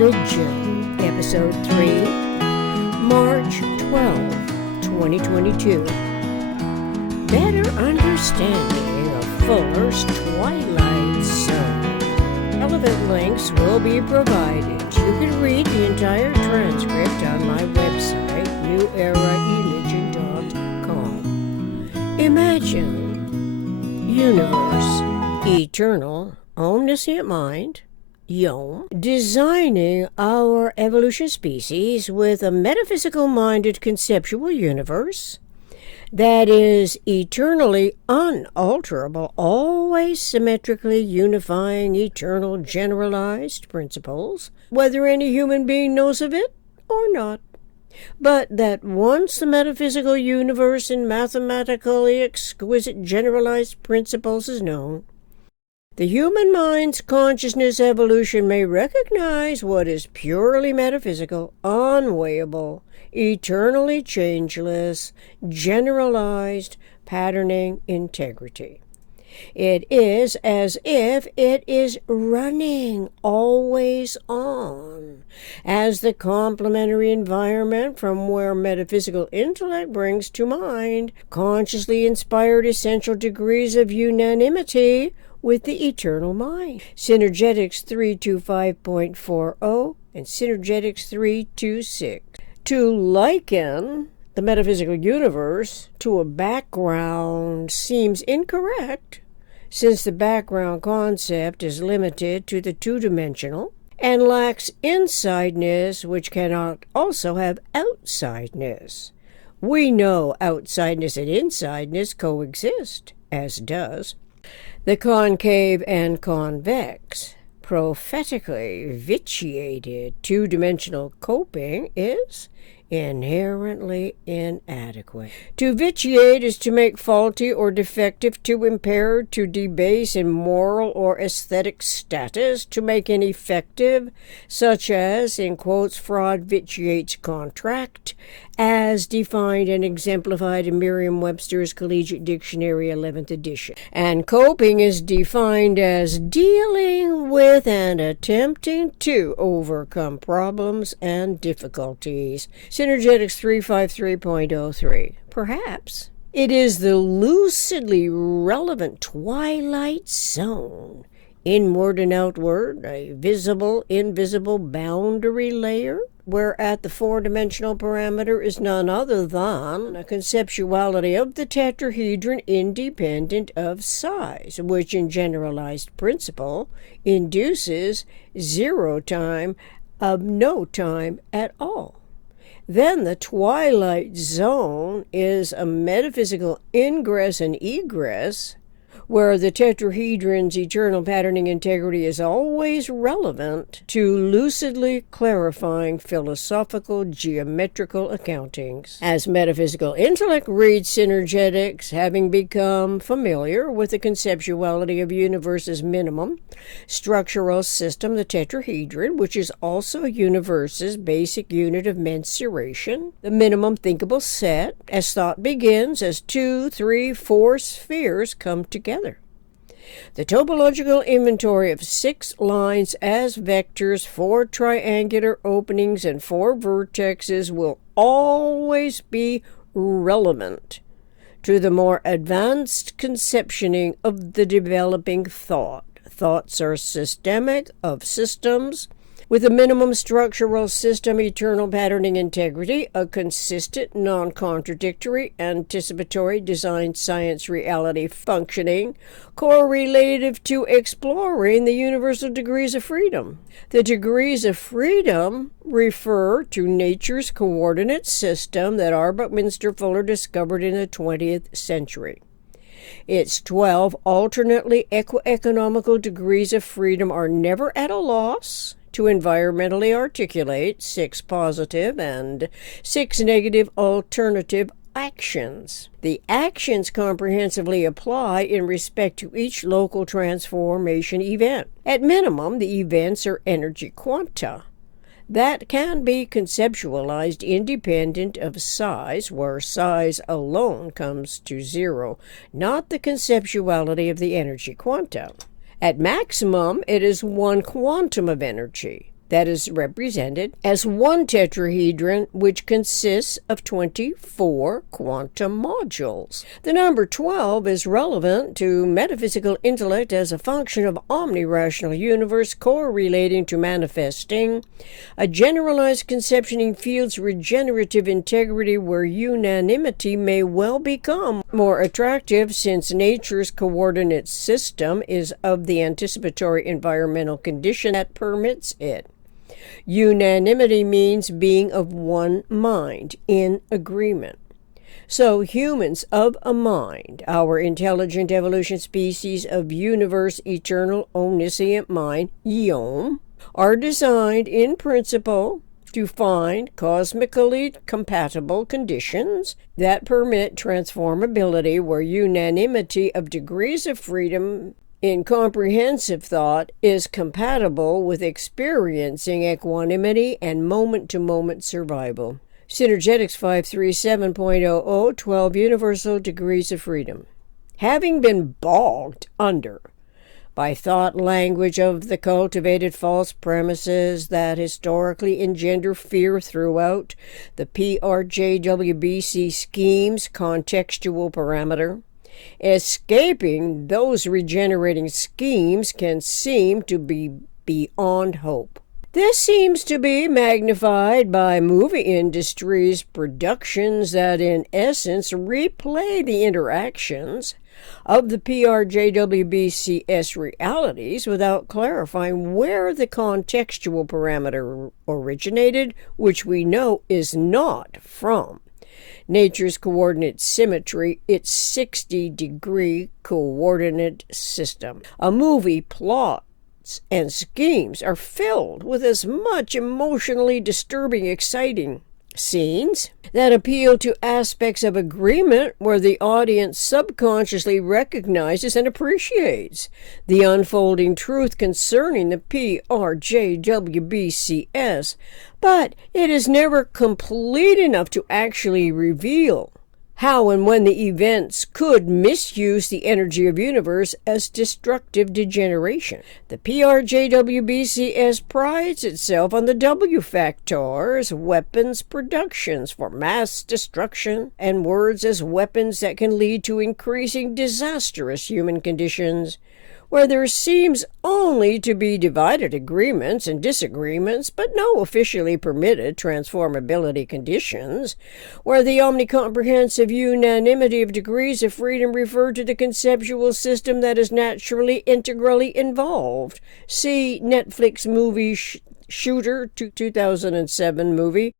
Religion, Episode 3, March 12, 2022. Better understanding of Fuller's Twilight Zone. Relevant links will be provided. You can read the entire transcript on my website, neweraeligion.com. Imagine Universe Eternal Omniscient Mind, UEOM, designing our evolution species with a metaphysical-minded conceptual universe that is eternally unalterable, always symmetrically unifying eternal generalized principles, whether any human being knows of it or not. But that once the metaphysical universe in mathematically exquisite generalized principles is known, the human mind's consciousness evolution may recognize what is purely metaphysical, unweighable, eternally changeless, generalized, patterning integrity. It is as if it is running always on, as the complementary environment from where metaphysical intellect brings to mind consciously inspired essential degrees of unanimity with the eternal mind. Synergetics 325.40 and Synergetics 326. To liken the metaphysical universe to a background seems incorrect, since the background concept is limited to the two-dimensional and lacks insideness, which cannot also have outsideness. We know outsideness and insideness coexist, as does the concave and convex. Prophetically vitiated two-dimensional coping is inherently inadequate. To vitiate is to make faulty or defective, to impair, to debase in moral or aesthetic status, to make ineffective, such as, in quotes, fraud vitiates contract, as defined and exemplified in Merriam-Webster's Collegiate Dictionary, 11th edition. And coping is defined as dealing with and attempting to overcome problems and difficulties. Synergetics 353.03. Perhaps it is the lucidly relevant Twilight Zone, inward and outward, a visible-invisible boundary layer, whereat the four-dimensional parameter is none other than a conceptuality of the tetrahedron independent of size, which in generalized principle induces zero time of no time at all. Then the Twilight Zone is a metaphysical ingress and egress, where the tetrahedron's eternal patterning integrity is always relevant to lucidly clarifying philosophical geometrical accountings. As metaphysical intellect reads Synergetics, having become familiar with the conceptuality of universe's minimum structural system, the tetrahedron, which is also universe's basic unit of mensuration, the minimum thinkable set, as thought begins, as 2, 3, 4 spheres come together. The topological inventory of 6 lines as vectors, 4 triangular openings, and 4 vertexes will always be relevant to the more advanced conceptioning of the developing thought. Thoughts are systemic of systems, with a minimum structural system, eternal patterning integrity, a consistent, non-contradictory, anticipatory design science reality functioning, correlative to exploring the universal degrees of freedom. The degrees of freedom refer to nature's coordinate system that R. Buckminster Fuller discovered in the 20th century. Its 12 alternately economical degrees of freedom are never at a loss to environmentally articulate 6 positive and 6 negative alternative actions. The actions comprehensively apply in respect to each local transformation event. At minimum, the events are energy quanta that can be conceptualized independent of size, where size alone comes to 0, not the conceptuality of the energy quanta. At maximum, it is one quantum of energy, that is represented as one tetrahedron, which consists of 24 quantum modules. The number 12 is relevant to metaphysical intellect as a function of omnirational universe correlating to manifesting a generalized conceptioning field's regenerative integrity, where unanimity may well become more attractive since nature's coordinate system is of the anticipatory environmental condition that permits it. Unanimity means being of one mind, in agreement. So humans of a mind, our intelligent evolution species of Universe Eternal Omniscient Mind, UEOM, are designed in principle to find cosmically compatible conditions that permit transformability, where unanimity of degrees of freedom in comprehensive thought is compatible with experiencing equanimity and moment-to-moment survival. Synergetics 537.00, 12 Universal Degrees of Freedom. Having been bogged under by thought language of the cultivated false premises that historically engender fear throughout the PRJWBC scheme's contextual parameter, escaping those regenerating schemes can seem to be beyond hope. This seems to be magnified by movie industry's productions that in essence replay the interactions of the PRJWBCS realities without clarifying where the contextual parameter originated, which we know is not from nature's coordinate symmetry, its 60-degree coordinate system. A movie plot and schemes are filled with as much emotionally disturbing, exciting scenes that appeal to aspects of agreement where the audience subconsciously recognizes and appreciates the unfolding truth concerning the PRJWBCS, but it is never complete enough to actually reveal how and when the events could misuse the energy of universe as destructive degeneration. The PRJWBCS prides itself on the W factors, weapons productions for mass destruction, and words as weapons that can lead to increasing disastrous human conditions, where there seems only to be divided agreements and disagreements, but no officially permitted transformability conditions, where the omnicomprehensive unanimity of degrees of freedom refer to the conceptual system that is naturally integrally involved. See Netflix movie Shooter, 2007 movie.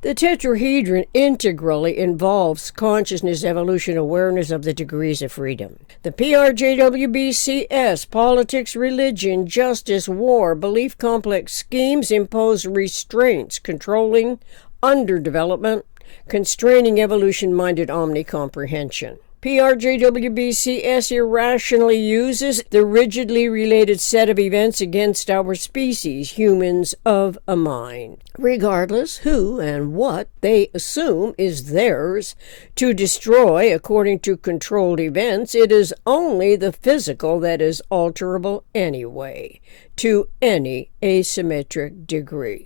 The tetrahedron integrally involves consciousness, evolution, awareness of the degrees of freedom. The PRJWBCS, politics, religion, justice, war, belief complex schemes impose restraints, controlling underdevelopment, constraining evolution-minded omnicomprehension. PRJWBCS irrationally uses the rigidly related set of events against our species, humans of a mind, regardless who and what they assume is theirs to destroy. According to controlled events, it is only the physical that is alterable anyway, to any asymmetric degree.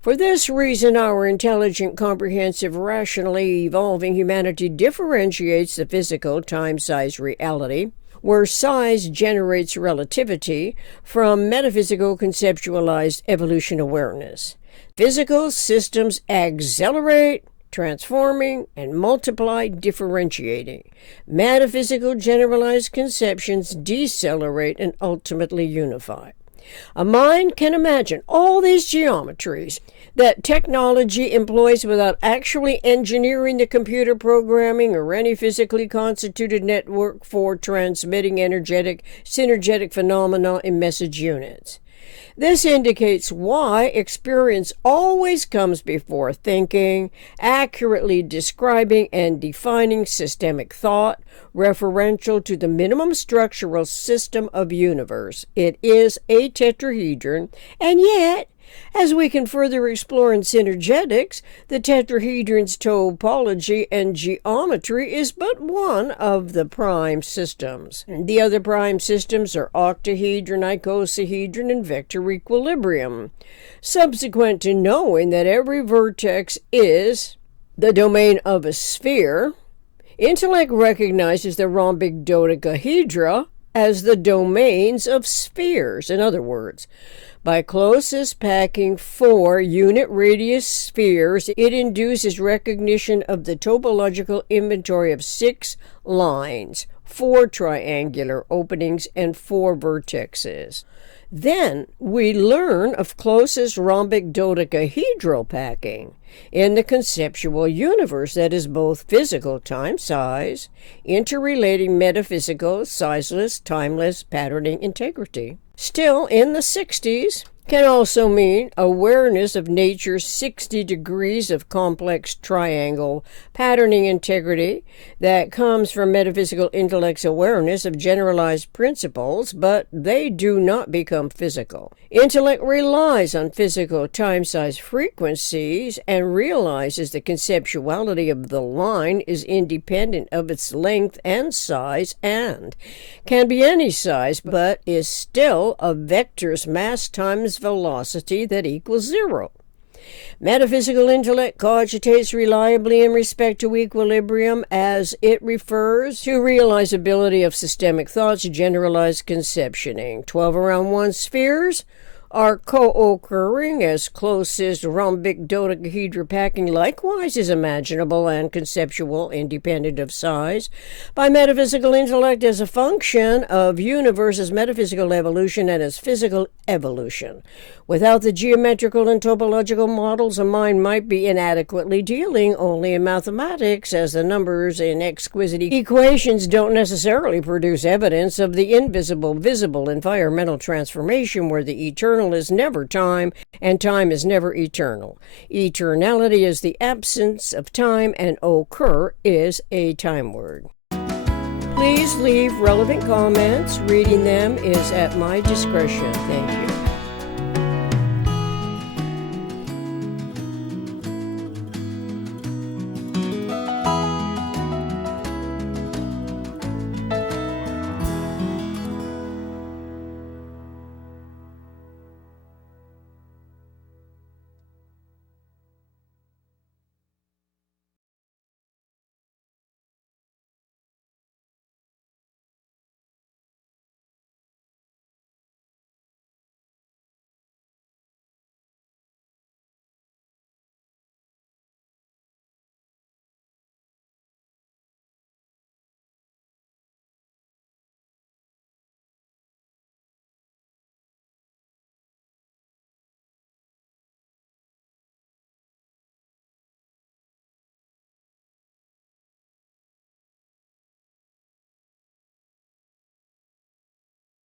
For this reason, our intelligent, comprehensive, rationally evolving humanity differentiates the physical time-size reality, where size generates relativity, from metaphysical conceptualized evolution awareness. Physical systems accelerate, transforming, and multiply, differentiating. Metaphysical generalized conceptions decelerate and ultimately unify. A mind can imagine all these geometries that technology employs without actually engineering the computer programming or any physically constituted network for transmitting energetic, synergetic phenomena in message units. This indicates why experience always comes before thinking, accurately describing and defining systemic thought, referential to the minimum structural system of universe. It is a tetrahedron, and yet As we can further explore in Synergetics, the tetrahedron's topology and geometry is but one of the prime systems. The other prime systems are octahedron, icosahedron, and vector equilibrium. Subsequent to knowing that every vertex is the domain of a sphere, intellect recognizes the rhombic dodecahedra as the domains of spheres. In other words, by closest packing 4 unit radius spheres, it induces recognition of the topological inventory of 6 lines, 4 triangular openings, and 4 vertexes. Then we learn of closest rhombic dodecahedral packing in the conceptual universe that is both physical time size, interrelating metaphysical, sizeless, timeless patterning integrity. Still in the 60s can also mean awareness of nature's 60 degrees of complex triangle patterning integrity that comes from metaphysical intellect's awareness of generalized principles, but they do not become physical. Intellect relies on physical time-size frequencies and realizes the conceptuality of the line is independent of its length and size and can be any size, but is still a vector's mass times velocity that equals 0. Metaphysical intellect cogitates reliably in respect to equilibrium as it refers to realizability of systemic thoughts, generalized conceptioning. 12 around 1 spheres are co-occurring as closest rhombic dodecahedral packing likewise is imaginable and conceptual independent of size by metaphysical intellect as a function of universe's metaphysical evolution and its physical evolution. Without the geometrical and topological models, a mind might be inadequately dealing only in mathematics, as the numbers in exquisite equations don't necessarily produce evidence of the invisible visible environmental transformation where the eternal is never time and time is never eternal. Eternality is the absence of time and occur is a time word. Please leave relevant comments. Reading them is at my discretion. Thank you.